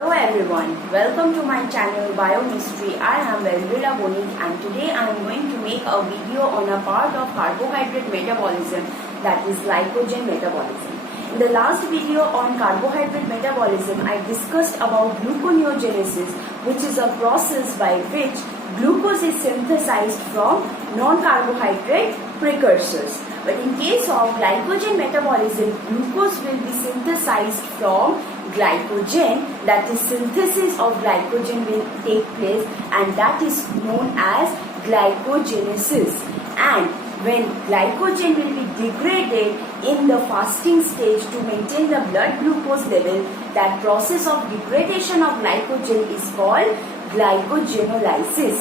Hello everyone, welcome to my channel Biomystery. I am Velvira Bonik and today I am going to make a video on a part of carbohydrate metabolism, that is glycogen metabolism. In the last video on carbohydrate metabolism, I discussed about gluconeogenesis, which is a process by which glucose is synthesized from non-carbohydrate precursors. But in case of glycogen metabolism, glucose will be synthesized from glycogen, that is synthesis of glycogen will take place and that is known as glycogenesis. And when glycogen will be degraded in the fasting stage to maintain the blood glucose level, that process of degradation of glycogen is called glycogenolysis.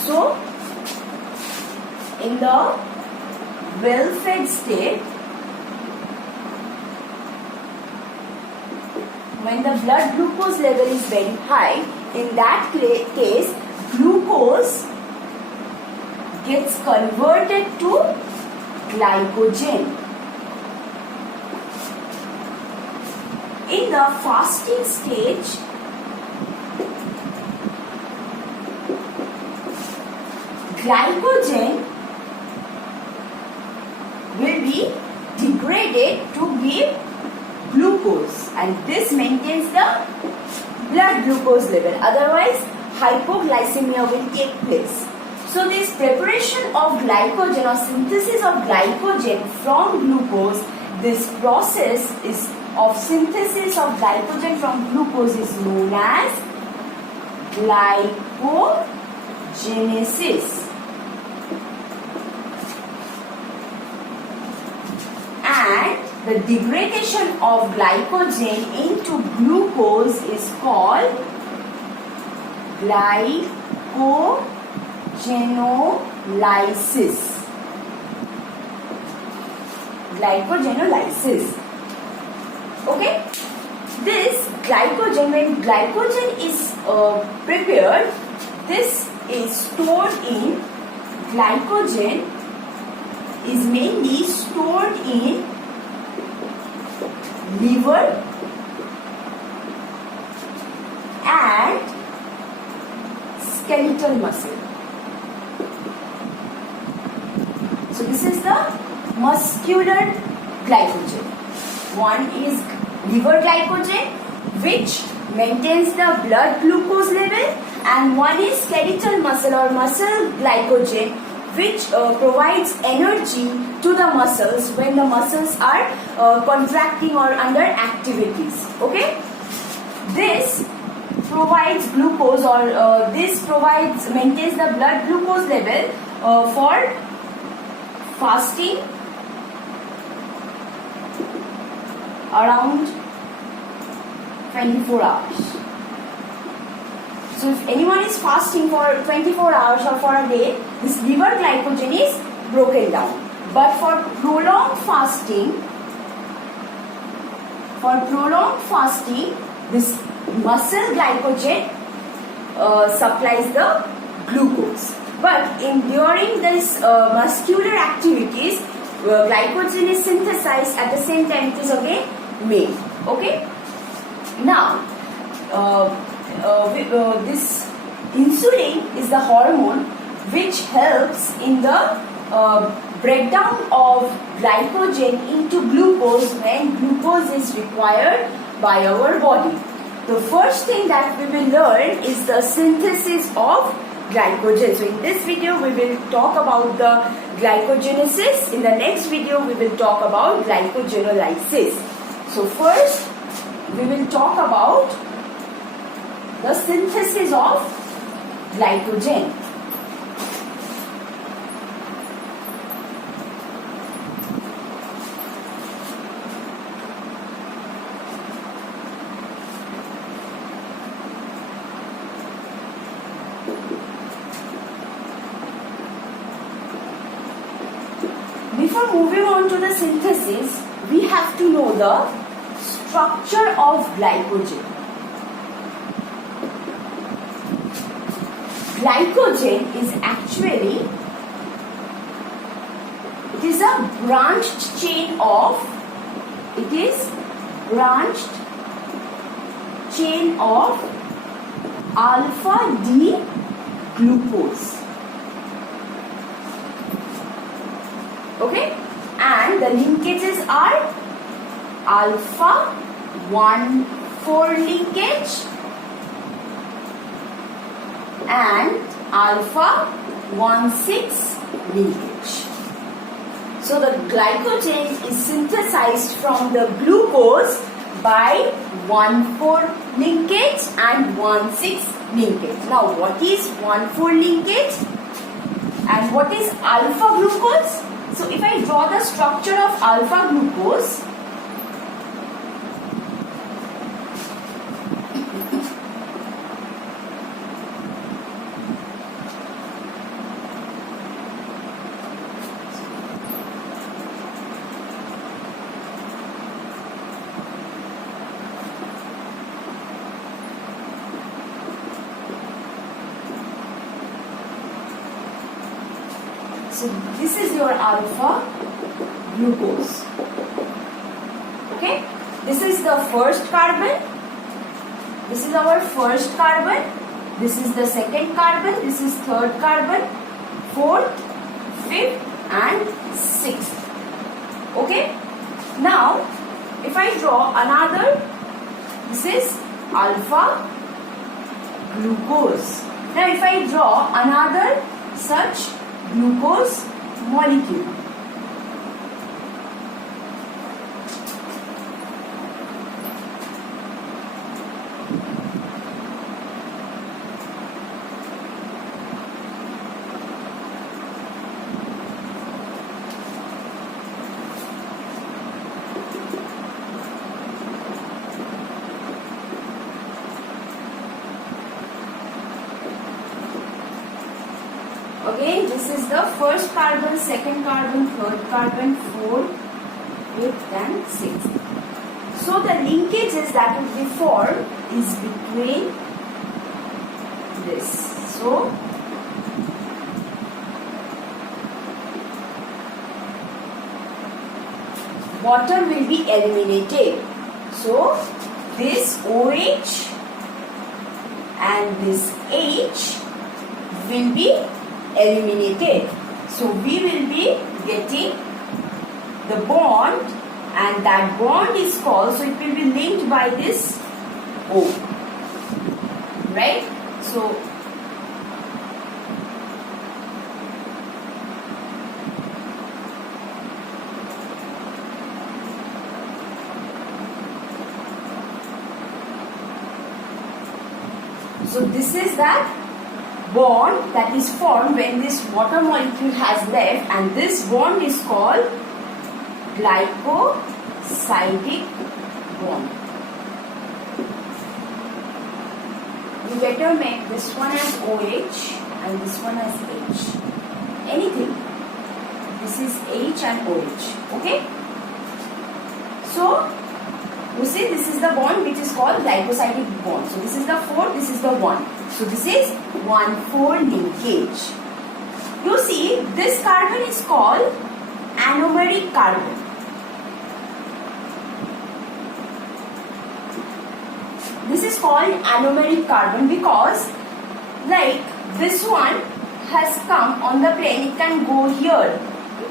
So, in the well-fed state, when the blood glucose level is very high, in that case, glucose gets converted to glycogen. In the fasting stage, glycogen will be degraded to give glucose, and this maintains the blood glucose level. Otherwise, hypoglycemia will take place. So, this preparation of glycogen or synthesis of glycogen from glucose, this process is of synthesis of glycogen from glucose is known as glycogenesis. And the degradation of glycogen into glucose is called glycogenolysis. Glycogenolysis. Okay? This glycogen, when glycogen is prepared, this is stored in glycogen is mainly stored in liver and skeletal muscle. So this is the muscular glycogen. One is liver glycogen, which maintains the blood glucose level, and one is skeletal muscle or muscle glycogen, which provides energy to the muscles when the muscles are contracting or under activities. Okay, this provides glucose or maintains the blood glucose level for fasting around 24 hours. So if anyone is fasting for 24 hours or for a day, this liver glycogen is broken down. But for prolonged fasting, this muscle glycogen supplies the glucose. But during this muscular activities, glycogen is synthesized at the same time it is again made. Okay. Now, this insulin is the hormone which helps in the breakdown of glycogen into glucose when glucose is required by our body. The first thing that we will learn is the synthesis of glycogen. So in this video we will talk about the glycogenesis. In the next video we will talk about glycogenolysis. So first we will talk about the synthesis of glycogen. Before moving on to the synthesis, we have to know the structure of glycogen. Glycogen is actually, it is a branched chain of branched chain of alpha D glucose. Okay, and the linkages are alpha 1,4 linkage and alpha 1,6 linkage. So the glycogen is synthesized from the glucose by 1,4 linkage and 1,6 linkage. Now what is 1,4 linkage and what is alpha glucose? So if I draw the structure of alpha glucose, so this is your alpha glucose. Okay, this is the first carbon. This is our first carbon. This is the second carbon. This is third carbon, fourth, fifth and sixth. Okay, now if I draw another, this is alpha glucose. Now if I draw another such glucose molecule, again this is the first carbon, second carbon, third carbon, fourth, fifth and sixth. So the linkages that will be formed is between this. So water will be eliminated. So this OH and this H will be eliminated. So we will be getting the bond, and that bond is called, so it will be linked by this O, right? So this is that bond that is formed when this water molecule has left, and this bond is called glycosidic bond. You better make this one as OH and this one as H. Anything. This is H and OH. Okay? So you see, this is the bond which is called glycosidic bond. So this is the 4, this is the 1. So this is 1,4 linkage. You see, this carbon is called anomeric carbon. This is called anomeric carbon because, like, this one has come on the plane, it can go here.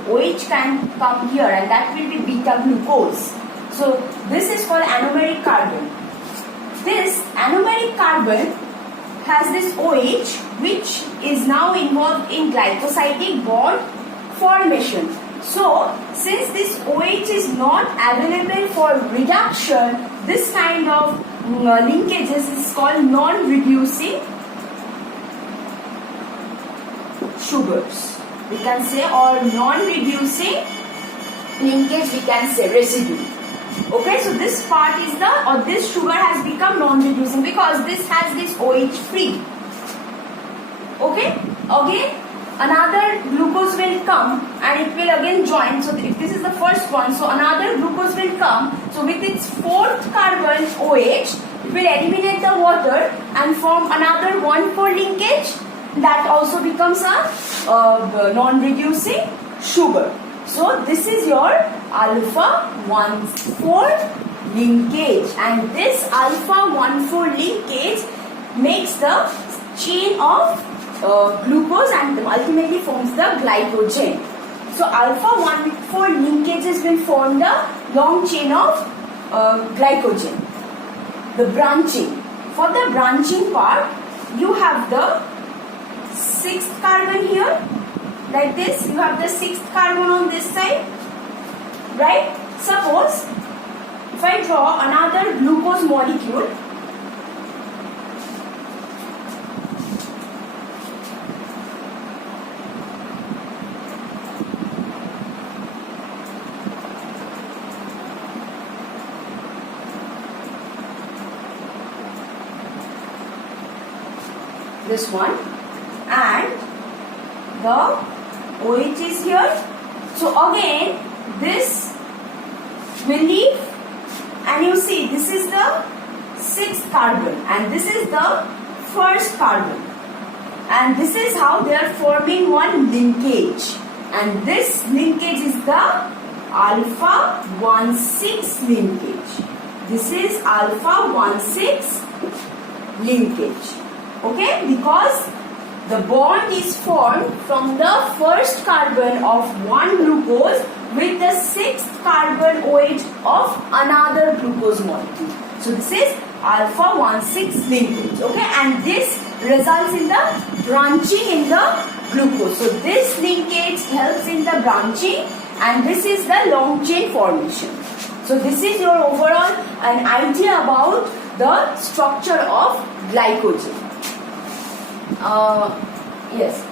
OH can come here, and that will be beta glucose. So this is called anomeric carbon. This anomeric carbon has this OH which is now involved in glycosidic bond formation. So since this OH is not available for reduction, this kind of linkages is called non-reducing sugars, we can say, or non-reducing linkage, we can say, residue. Okay, so this part is this sugar has become non-reducing because this has this OH free. Okay, again another glucose will come and it will again join. So if this is the first one, so another glucose will come. So with its fourth carbon OH, it will eliminate the water and form another 1,4 linkage. That also becomes a non-reducing sugar. So this is your alpha 1,4 linkage, and this alpha 1,4 linkage makes the chain of glucose and ultimately forms the glycogen. So alpha 1,4 linkages will form the long chain of glycogen. The branching. For the branching part, you have the 6th carbon here, like this. You have the 6th carbon on this side, right? Suppose if I draw another glucose molecule, this one, and the OH is here. So again this will leave, and you see this is the 6th carbon and this is the 1st carbon, and this is how they are forming one linkage, and this linkage is the alpha 1,6 linkage. This is alpha 1,6 linkage. Okay, because the bond is formed from the 1st carbon of one glucose with the 6th carbon OH of another glucose molecule. So this is alpha 1,6 linkage. Okay, and this results in the branching in the glucose. So this linkage helps in the branching, and this is the long chain formation. So this is your overall an idea about the structure of glycogen. Yes.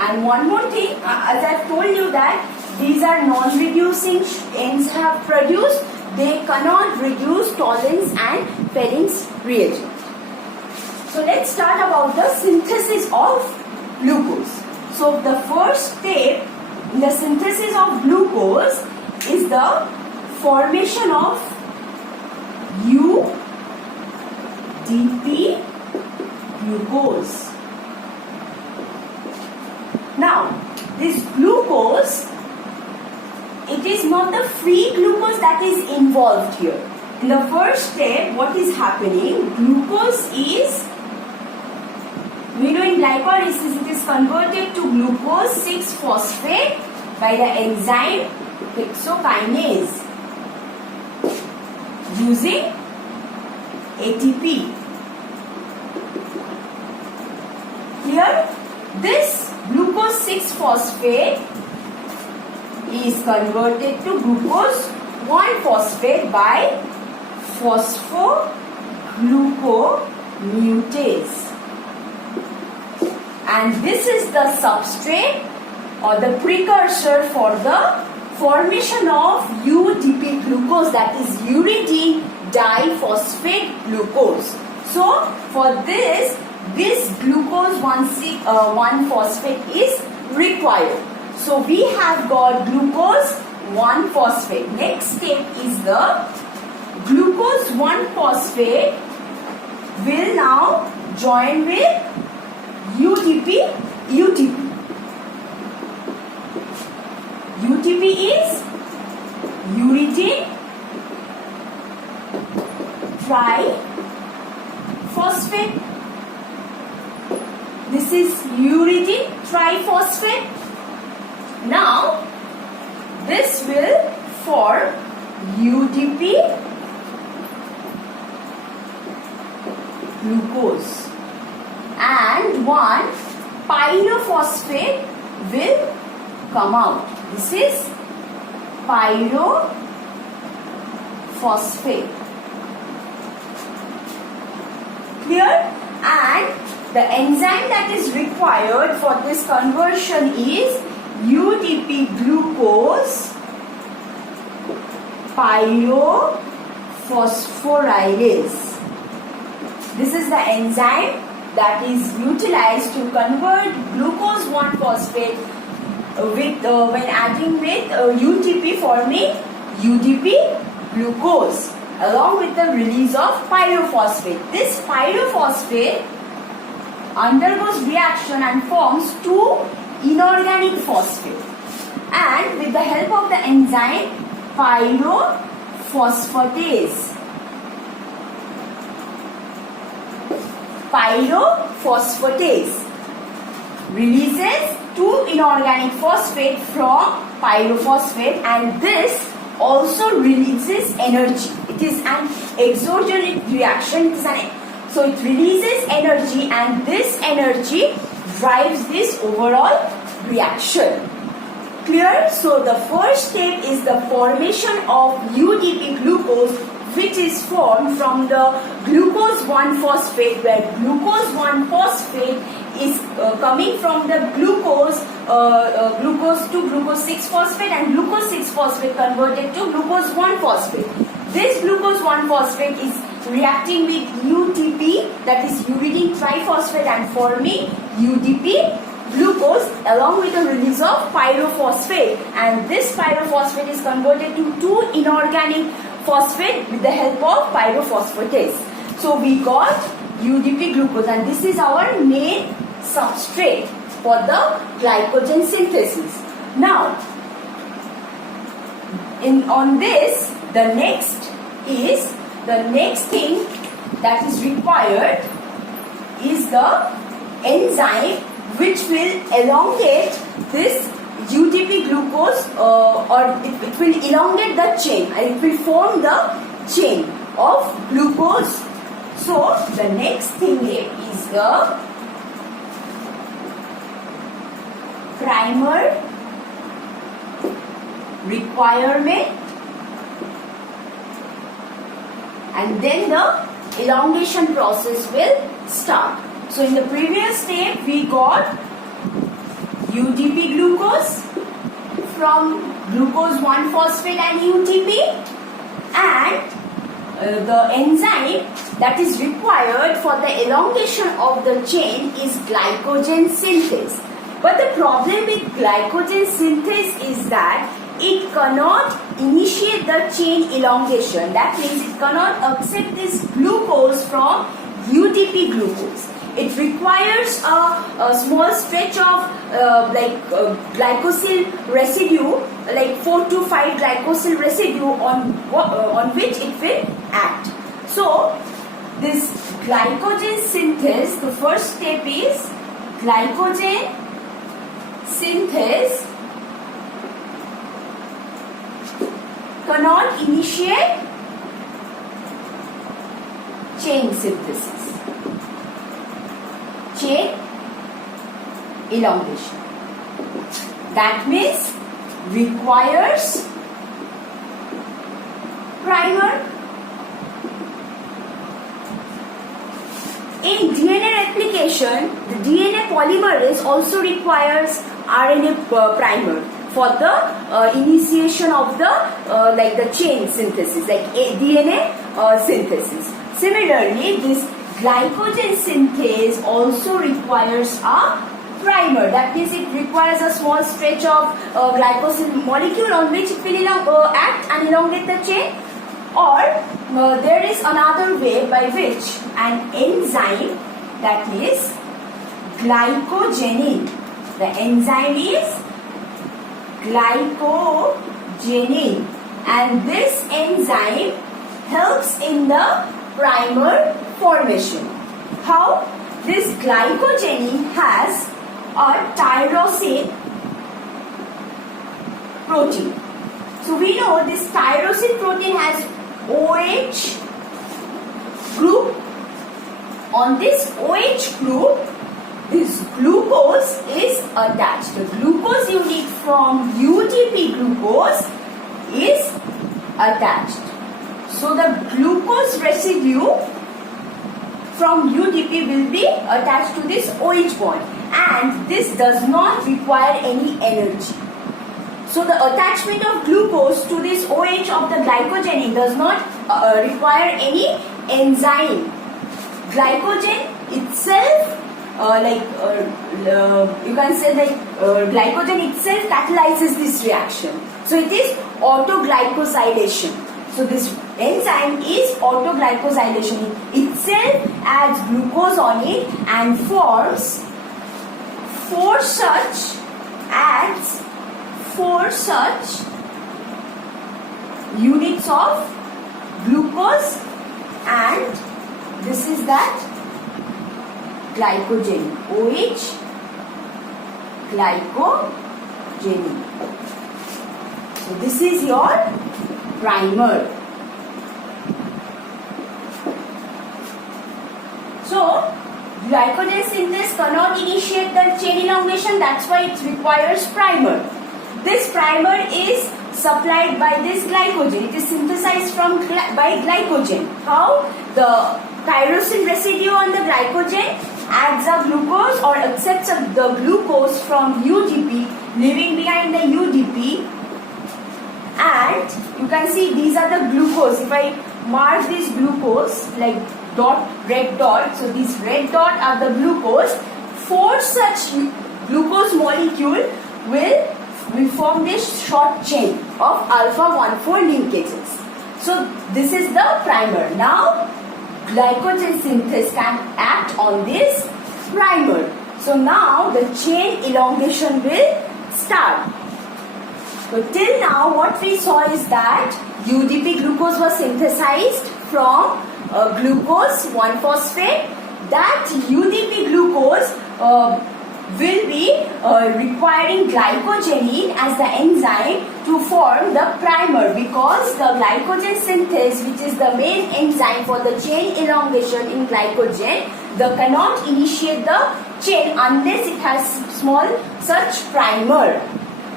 And one more thing, as I've told you that these are non-reducing ends have produced, they cannot reduce Tollens and Fehling's reagent. So let's start about the synthesis of glucose. So the first step in the synthesis of glucose is the formation of UDP glucose. Now, this glucose, it is not the free glucose that is involved here. In the first step, what is happening? Glucose is, we know in glycolysis it is converted to glucose 6-phosphate by the enzyme hexokinase using ATP. Here, this glucose 6-phosphate is converted to glucose 1-phosphate by phosphoglucomutase. And this is the substrate or the precursor for the formation of UDP glucose, that is uridine diphosphate glucose. So for this glucose 1-phosphate is required. So we have got glucose 1-phosphate. Next step is the glucose 1-phosphate will now join with UTP. UTP is uridine triphosphate. This is uridine triphosphate. Now, this will form UDP glucose, and one pyrophosphate will come out. This is pyrophosphate. Clear? And the enzyme that is required for this conversion is UDP glucose pyrophosphorylase. This is the enzyme that is utilized to convert glucose 1-phosphate with when adding with UTP, forming UDP glucose along with the release of pyrophosphate. This pyrophosphate undergoes reaction and forms 2 inorganic phosphate, and with the help of the enzyme Pyrophosphatase. Pyrophosphatase releases 2 inorganic phosphate from pyrophosphate, and this also releases energy. It is an exogenic reaction. So it releases energy, and this energy drives this overall reaction. Clear? So the first step is the formation of UDP glucose, which is formed from the glucose 1-phosphate, where glucose 1-phosphate is coming from the glucose to glucose 6-phosphate, and glucose 6-phosphate converted to glucose 1-phosphate. This glucose 1-phosphate is reacting with UTP, that is uridyl triphosphate, and forming UDP glucose along with the release of pyrophosphate, and this pyrophosphate is converted to 2 inorganic phosphate with the help of pyrophosphatase. So we got UDP glucose, and this is our main substrate for the glycogen synthesis. Now on this, the next thing that is required is the enzyme which will elongate this UDP glucose, or it will elongate the chain, and it will form the chain of glucose. So the next thing is the primer requirement, and then the elongation process will start. So in the previous step we got UDP glucose from glucose 1-phosphate and UTP, and the enzyme that is required for the elongation of the chain is glycogen synthase. But the problem with glycogen synthase is that it cannot initiate the chain elongation. That means it cannot accept this glucose from UDP glucose. It requires a small stretch of glycosyl residue, like 4 to 5 glycosyl residue on which it will act. So this glycogen synthase, the first step is glycogen synthase cannot initiate chain synthesis, chain elongation. That means requires primer. In DNA replication, the DNA polymerase also requires RNA primer for the initiation of the chain synthesis, like DNA synthesis. Similarly, this glycogen synthase also requires a primer. That means it requires a small stretch of glycosyl molecule on which it will act and elongate the chain. Or there is another way by which an enzyme, that is glycogenin. The enzyme is glycogenin, and this enzyme helps in the primer formation. How? This glycogenin has a tyrosine protein. So we know this tyrosine protein has OH group. On this OH group, this glucose is attached. The glucose unit from UDP glucose is attached. So the glucose residue from UDP will be attached to this OH bond, and this does not require any energy. So the attachment of glucose to this OH of the glycogen does not require any enzyme. Glycogen itself, you can say glycogen itself catalyzes this reaction. So it is autoglycosylation. So this enzyme is autoglycosylation. It itself adds glucose on it and forms four such units of glucose, and this is that glycogen, OH glycogen. So this is your primer. So glycogen synthase cannot initiate the chain elongation, that's why it requires primer. This primer is supplied by this glycogen. It is synthesized by glycogen. How? The tyrosine residue on the glycogen adds a glucose or accepts the glucose from UDP, leaving behind the UDP, and you can see these are the glucose. If I mark this glucose like red dot, so these red dot are the glucose. 4 such glucose molecule will form this short chain of alpha 1,4 linkages. So this is the primer. Now glycogen synthase can act on this primer. So now the chain elongation will start. So till now what we saw is that UDP glucose was synthesized from glucose 1-phosphate. That UDP glucose will be requiring glycogenine as the enzyme to form the primer, because the glycogen synthase, which is the main enzyme for the chain elongation in glycogen, cannot initiate the chain unless it has small such primer.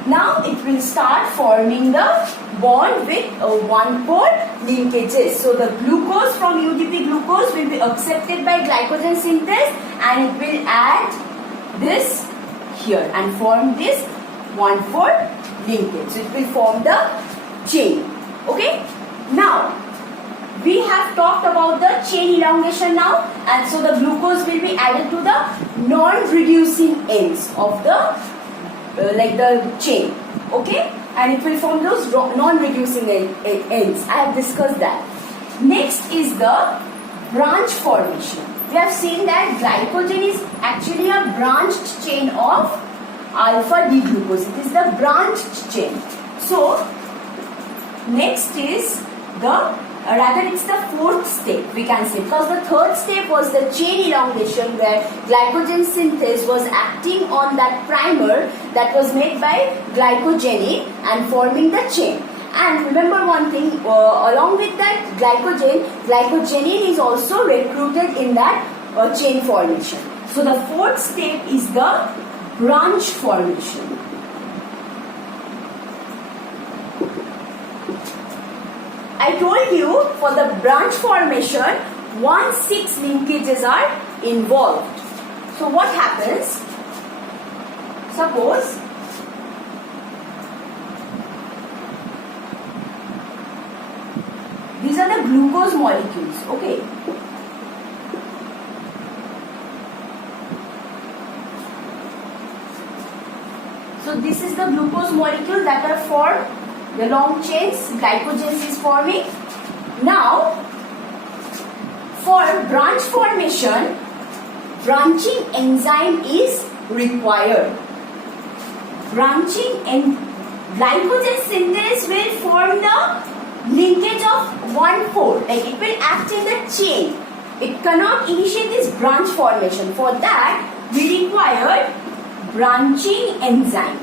Now it will start forming the bond with 1,4 linkages. So the glucose from UDP glucose will be accepted by glycogen synthase, and it will add this here and form this 1,4 linkage. So it will form the chain. Okay. Now we have talked about the chain elongation now, and so the glucose will be added to the non-reducing ends of the like the chain. Okay, and it will form those non-reducing ends. I have discussed that. Next is the branch formation. We have seen that glycogen is actually a branched chain of alpha D glucose. It is the branched chain. So next is rather it's the 4th step, we can say, because the 3rd step was the chain elongation, where glycogen synthase was acting on that primer that was made by glycogenine and forming the chain. And remember one thing, along with that glycogenine is also recruited in that chain formation. So the 4th step is the branch formation. I told you for the branch formation 1-6 linkages are involved. So what happens? Suppose these are the glucose molecules. Okay. So this is the glucose molecule that are formed. The long chains, glycogen is forming. Now, for branch formation, branching enzyme is required. Branching and glycogen synthase will form the linkage of 1,4. Like it will act in the chain. It cannot initiate this branch formation. For that, we require branching enzyme.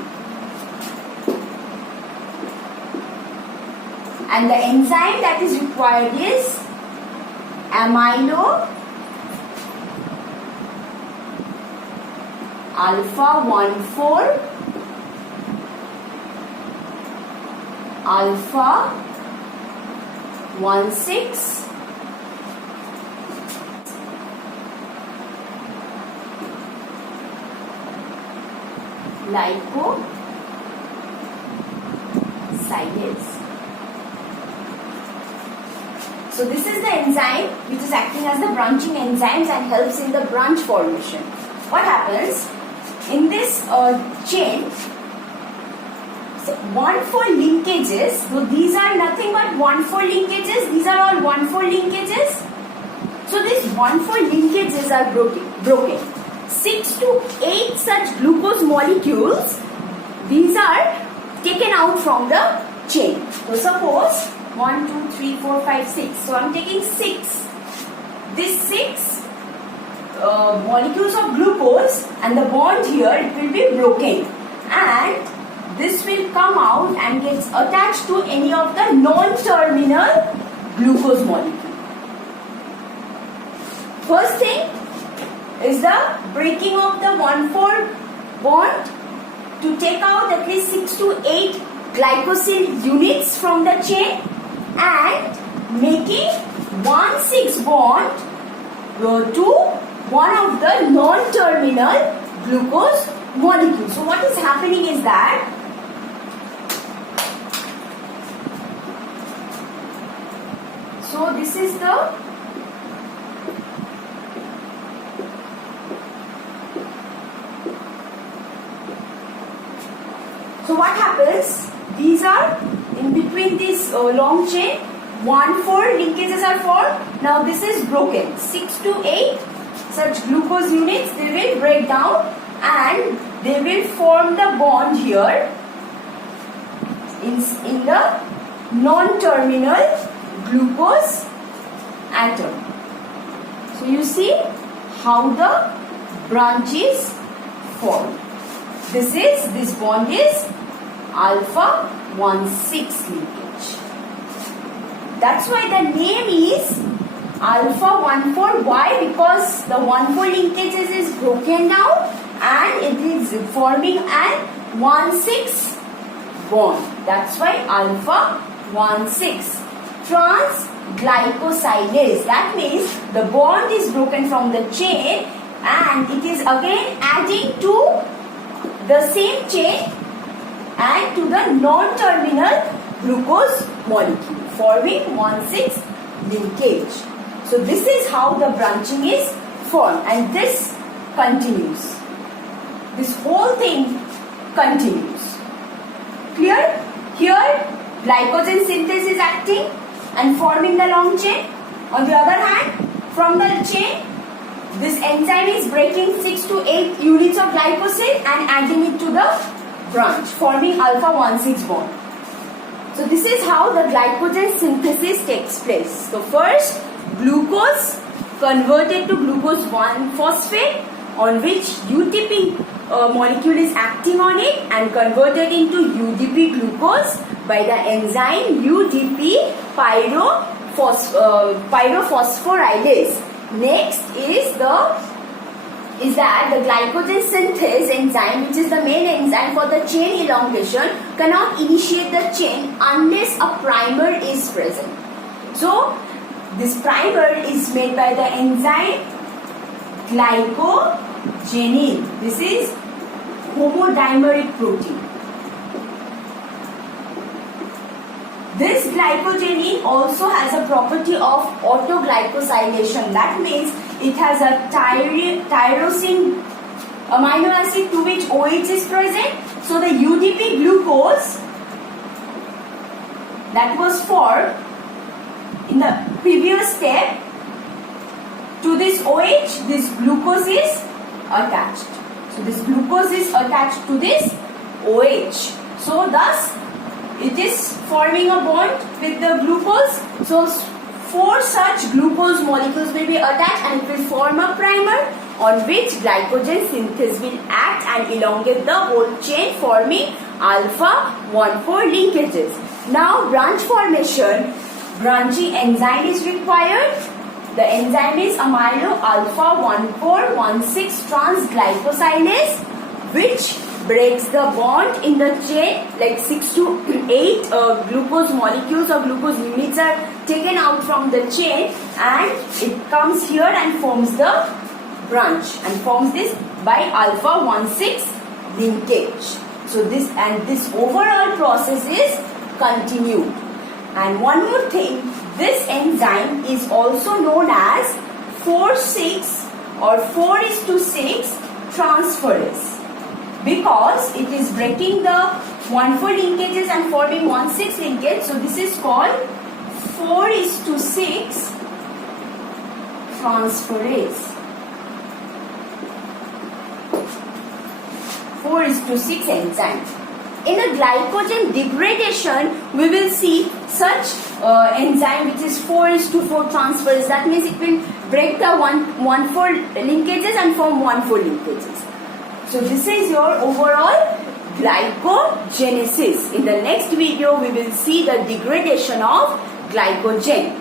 And the enzyme that is required is amino alpha 1,4 alpha 1,6 liposidase. So this is the enzyme which is acting as the branching enzymes and helps in the branch formation. What happens in this chain? So 1,4 linkages. So these are nothing but 1,4 linkages. These are all 1,4 linkages. So these 1,4 linkages are broken. 6 to 8 such glucose molecules. These are taken out from the chain. So suppose 1, 2, 3, 4, 5, 6. So I'm taking 6. These 6 molecules of glucose and the bond here, it will be broken, and this will come out and gets attached to any of the non-terminal glucose molecule. First thing is the breaking of the 1,4 bond to take out at least 6 to 8 glycosyl units from the chain and making 1,6 bond to one of the non-terminal glucose molecules. So what is happening is that this is the So what happens? These are in between this long chain. 1,4 linkages are formed. Now this is broken. 6 to 8 such glucose units, they will break down and they will form the bond here in the non-terminal glucose atom. So you see how the branch is formed. This bond is alpha 1,6 linkage. That's why the name is alpha 1,4. Why? Because the 1,4 linkages is broken down and it is forming an 1,6 bond. That's why alpha 1,6. Transglycosylase. That means the bond is broken from the chain and it is again adding to the same chain and to the non-terminal glucose molecule, forming 1,6 linkage. So this is how the branching is formed, and this continues. This whole thing continues. Clear? Here glycogen synthase is acting and forming the long chain. On the other hand, from the chain, this enzyme is breaking 6 to 8 units of glycosyl and adding it to the branch, forming alpha 1,6 bond. So this is how the glycogen synthesis takes place. So first, glucose converted to glucose 1-phosphate, on which UTP molecule is acting on it and converted into UDP glucose by the enzyme UDP pyrophosphorylase. Next is the glycogen synthase enzyme, which is the main enzyme for the chain elongation, cannot initiate the chain unless a primer is present. So this primer is made by the enzyme glycogenin. This is homodimeric protein. This glycogenin also has a property of autoglycosylation. That means it has a tyrosine amino acid to which OH is present. So the UDP glucose that was formed in the previous step, to this OH, this glucose is attached. So this glucose is attached to this OH. So thus it is forming a bond with the glucose. So 4 such glucose molecules will be attached and it will form a primer on which glycogen synthase will act and elongate the whole chain, forming alpha 1,4 linkages. Now branch formation, branching enzyme is required. The enzyme is amylo alpha 1,4,1,6 transglycosylase, which breaks the bond in the chain, like 6 to 8 glucose molecules or glucose units are taken out from the chain and it comes here and forms the branch and forms this by alpha 1,6 linkage. So this overall process is continued. And one more thing, this enzyme is also known as 4,6 or 4:6 transferase, because it is breaking the 1,4 linkages and forming 1,6 linkage. So this is called 4:6 transferase. 4:6 enzyme. In the glycogen degradation, we will see such enzyme which is 4:4 transferase. That means it will break the 1,4 linkages and form 1,4 linkages. So this is your overall glycogenesis. In the next video we will see the degradation of glycogen.